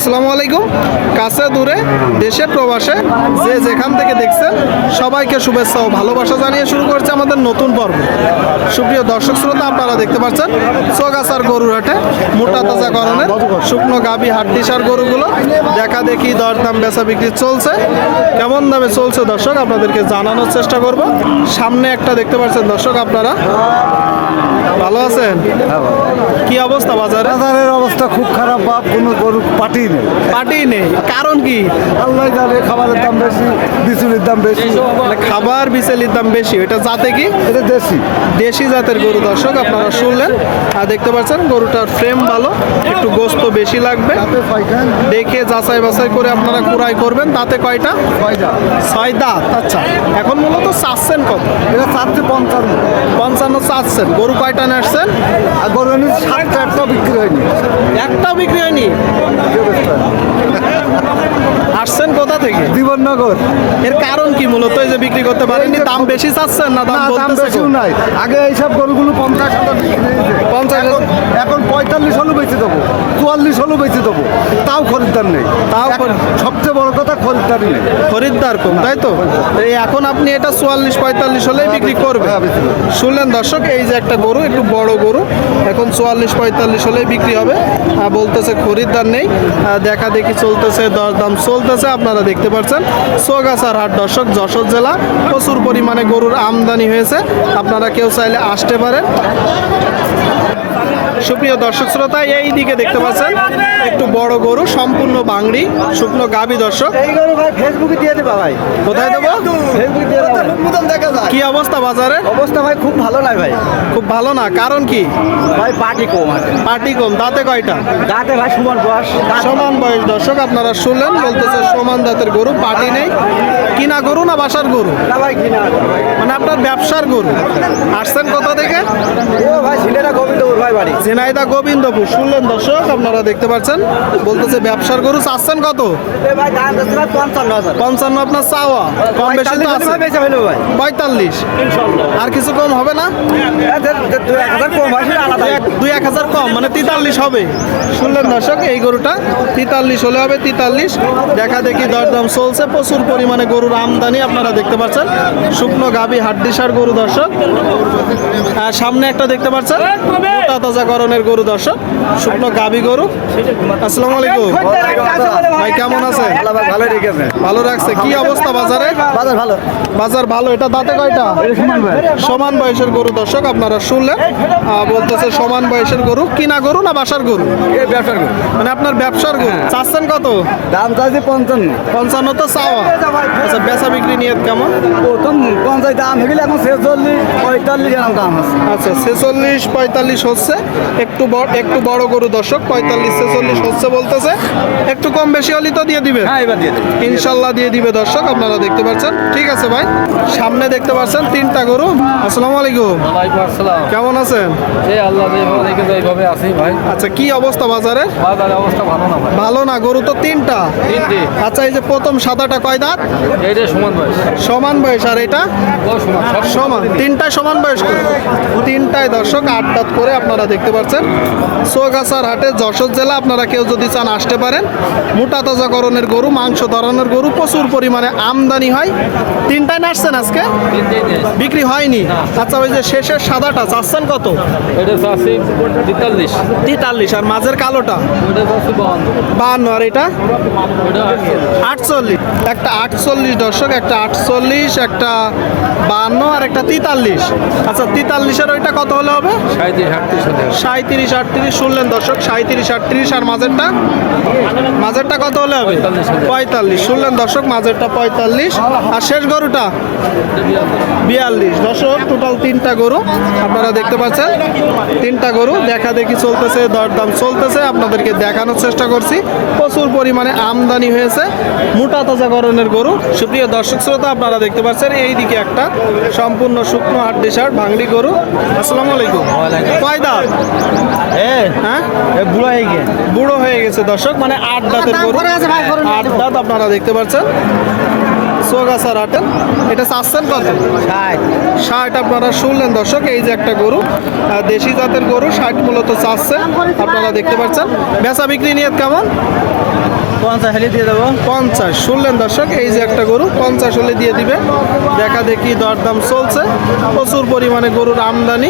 আসসালামু আলাইকুম। কাছে দূরে দেশে প্রবাসে যে যেখান থেকে দেখছেন সবাইকে শুভেচ্ছা ও ভালোবাসা জানিয়ে শুরু করছে আমাদের নতুন পর্ব। সুপ্রিয় দর্শক শ্রোতা আপনারা দেখতে পাচ্ছেন সোগাছার গরুর হাটে মোটা তাজা করণের শুকনো গাবি হাড্ডিসার গরুগুলো। দেখা দেখি দরদাম বেচা বিক্রি চলছে। কেমন দামে চলছে দর্শক আপনাদেরকে জানানোর চেষ্টা করব। সামনে একটা দেখতে পাচ্ছেন দর্শক আপনারা। ভালো আছেন? কি অবস্থা বাজারে? বাজারের অবস্থা খুব খারাপ বাপ কোনো গরু পাটি নেই। পাটি নেই। কারণ কি? আল্লাহ জানে খাবারের দাম বেশি বিচুলির দাম বেশি। মানে খাবার বিচেলির দাম বেশি। এটা যাতে কি? এটা দেশি। দেশি জাতের গরু দর্শক আপনারা শুনলেন। আর দেখতে পাচ্ছেন গরুটার ফ্রেম ভালো একটু গোস্ত বেশি লাগবে। দেখে যাচাই বাছাই করে আপনারা কুড়াই করবেন। তাতে কয়টা? ছয় দাঁত। আচ্ছা এখন মূলত চাচ্ছেন কত? এটা চারটে পঞ্চান্ন। পঞ্চান্ন চাচ্ছেন। গরু কয়টা নাচছেন আর গরু সাতটা একটা বিক্রি হয়নি। একটা বিক্রি হয়নি? আসছেন কোথা থেকে? জীবননগর। এর কারণ কি মূলত এই যে বিক্রি করতে পারেননি? দাম বেশি চাচ্ছেন না দাম দাম বেশিও নাই। আগে এইসব গরুগুলো পঞ্চাশ হাজার পঞ্চাশ এখন এখন পঁয়তাল্লিশ হলেও বেঁচে দেবো। চুয়াল্লিশ হলেও বেঁচে দেবো। তাও খরিদ্দার নেই। তাও সবচেয়ে বড় কথা খরিদ্দার নেই। খরিদ্দার কম তাই তো? এই এখন আপনি এটা চুয়াল্লিশ পঁয়তাল্লিশ হলেই বিক্রি করবে হ্যাঁ, শুনলেন দর্শক এই যে একটা গরু একটু বড় গরু এখন চুয়াল্লিশ পঁয়তাল্লিশ হলেই বিক্রি হবে। বলতেছে খরিদ্দার নেই। দেখা দেখি চলতেছে দরদাম চলতেছে আপনারা দেখতে পাচ্ছেন। সোগাছার হাট দর্শক যশোর জেলা প্রচুর পরিমাণে গরুর আমদানি হয়েছে। আপনারা কেউ চাইলে আসতে পারেন। সুপ্রিয় দর্শক শ্রোতা এই দিকে দেখতে পাচ্ছেন একটু বড় গরু সম্পূর্ণ বাংড়ি শুকনো গাবি দর্শক। এই গরু ভাই ফেসবুকে দিয়ে দেবা ভাই। কোথায় দেবো? ফেসবুকে দিয়ে দেবা দেখা যায়। কি অবস্থা বাজারে? অবস্থা ভাই খুব ভালো নয় ভাই। খুব ভালো না কারণ কি? ভাই পার্টি কম আছে। পার্টি কম দাঁতে কয়টা? দাঁতে ভাই সুমন বয়স। সমান বয়স দর্শক আপনারা শুনলেন বলতেছে সমান দাঁতের গরু পার্টি নেই। কিনা গরু না বাসার গরু? না ভাই কিনা মানে আপনার ব্যবসার গরু। আসছেন কোথা থেকে? ও ভাই ছেলেটা গোবিন্দপুর ভাই বাড়ি। ঝিনাইদা গোবিন্দপুর। শুনলেন দর্শক আপনারা দেখতে পাচ্ছেন বলতেছে ব্যবসার গরু চাচ্ছেন কত? পঞ্চান্ন আপনার চাওয়া? কম বেশি তো আছে। পঁয়তাল্লিশ। আর কিছু কম হবে না? কম হয় দুই এক হাজার কম মানে তেতাল্লিশ হবে। শুনলেন দর্শক, এই গরুটা তেতাল্লিশ হলে হবে তেতাল্লিশ। দেখা দেখি দরদাম চলছে, প্রচুর পরিমাণে গরুর আমদানি আপনারা দেখতে পাচ্ছেন। শুকনো গাবি, হাড্ডিসার গরু দর্শক। আর সামনে একটা দেখতে পাচ্ছেন, মোটা তাজা করণের গরু দর্শক। শুকনো গাবি গরু। আসসালামু আলাইকুম। ভাই, কেমন আছে ভালো ভালো রেখেছে। কি অবস্থা বাজারে? বাজার ভালো। বাজার ভালো এটা দাঁতে কয়টা? সমান বয়সের গরু দর্শক, আপনারা শুনলেন। বলতেছে সমান বয়সের গরু কিনা গরু না বাসার গরু? এই ব্যবসার গরু। মানে আপনার ব্যবসার গরু। চাচ্ছেন কত? দাম চাচ্ছি পঞ্চান্ন। পঞ্চান্ন তো চাওয়া। আচ্ছা বেচা কেমন? প্রথম পঞ্চাশ দাম হয়ে এখন ছেচল্লিশ পঁয়তাল্লিশ এরকম দাম আছে। আচ্ছা ছেচল্লিশ পঁয়তাল্লিশ হচ্ছে। একটু বড় একটু বড় গরু দর্শক পঁয়তাল্লিশ ছেচল্লিশ হচ্ছে বলতেছে। একটু কম বেশি হলে তো দিয়ে দিবে। হ্যাঁ এবার দিয়ে দেবো। ইনশাল্লাহ দিয়ে দিবে দর্শক আপনারা দেখতে পাচ্ছেন। ঠিক আছে ভাই সামনে দেখতে পাচ্ছেন তিনটা গরু। আসসালামু আলাইকুম। ওয়ালাইকুম আসসালাম। কেমন আছেন? এই আল্লাহ যেভাবে রেখেছে এইভাবে আছি ভাই। আচ্ছা কি অবস্থা বাজারে বাজারের অবস্থা ভালো না ভাই। ভালো না গরু তো তিনটা। তিনটি। আচ্ছা এই যে প্রথম সাদাটা কয় দাঁত? সমান বয়স। সমান বয়স আর এটা? সমান। সব সমান তিনটায় সমান বয়স তিনটায় দর্শক আট দাঁত করে আপনারা দেখতে পাচ্ছেন। সোগাছার হাটে যশোর জেলা আপনারা কেউ যদি চান আসতে পারেন। মোটা তাজাকরণের গরু মাংস ধরনের গরু প্রচুর পরিমাণে আমদানি হয়। তিনটায় নাচছেন আজকে। বিক্রি হয়নি। আচ্ছা ওই যে শেষের সাদাটা চাচ্ছেন কত? তেতাল্লিশ। আর মাঝের কালোটা? বাহান্ন। আর এটা? আটচল্লিশ। আটচল্লিশ। একটা আটচল্লিশ দর্শক একটা আটচল্লিশ একটা বান্ন আর একটা তেতাল্লিশ। আচ্ছা তেতাল্লিশের ওইটা কত হলে হবে? সাঁত্রিশ আটত্রিশ শুনলেন দর্শক সাঁত্রিশ আটত্রিশ আর মাঝেরটা? মাঝেরটা কত হলে হবে? পঁয়তাল্লিশ শুনলেন দর্শক মাঝেরটা পঁয়তাল্লিশ। আর শেষ গরুটা? বিয়াল্লিশ। দর্শক টোটাল তিনটা গরু আপনারা দেখতে পাচ্ছেন। তিনটা গরু দেখা দেখি চলতেছে দরদাম চলতেছে। আপনাদেরকে দেখানোর চেষ্টা করছি। প্রচুর পরিমাণে আমদানি হয়েছে। মোটা তাজা গরনের গরু। সুপ্রিয় দর্শক শ্রোতা আপনারা দেখতে পাচ্ছেন এই দিকে একটা সম্পূর্ণ শুকনো হাড্ডি শার্ট ভাঙড়ি গরু। আসসালামু আলাইকুম। কয় দাঁত? হ্যাঁ? বুড়ো হয়ে গিয়ে। বুড়ো হয়ে গেছে দর্শক মানে আট দাঁতের গরু। আট দাঁত আপনারা দেখতে পাচ্ছেন। সোগাছার আটেন। এটা চাচ্ছেন কত? ষাট। আপনারা শুনলেন দর্শক এই যে একটা গরু দেশি জাতের গরু ষাট মূলত চাচ্ছে আপনারা দেখতে পাচ্ছেন। বেচা বিক্রি নিয়ে কেমন? পঞ্চাশ হলে দিয়ে দেবো। পঞ্চাশ, শুনলেন দর্শক, এই যে একটা গরু, পঞ্চাশ হলে দিয়ে দিবে। দেখা দেখি দরদাম চলছে। প্রচুর পরিমাণে গরুর আমদানি।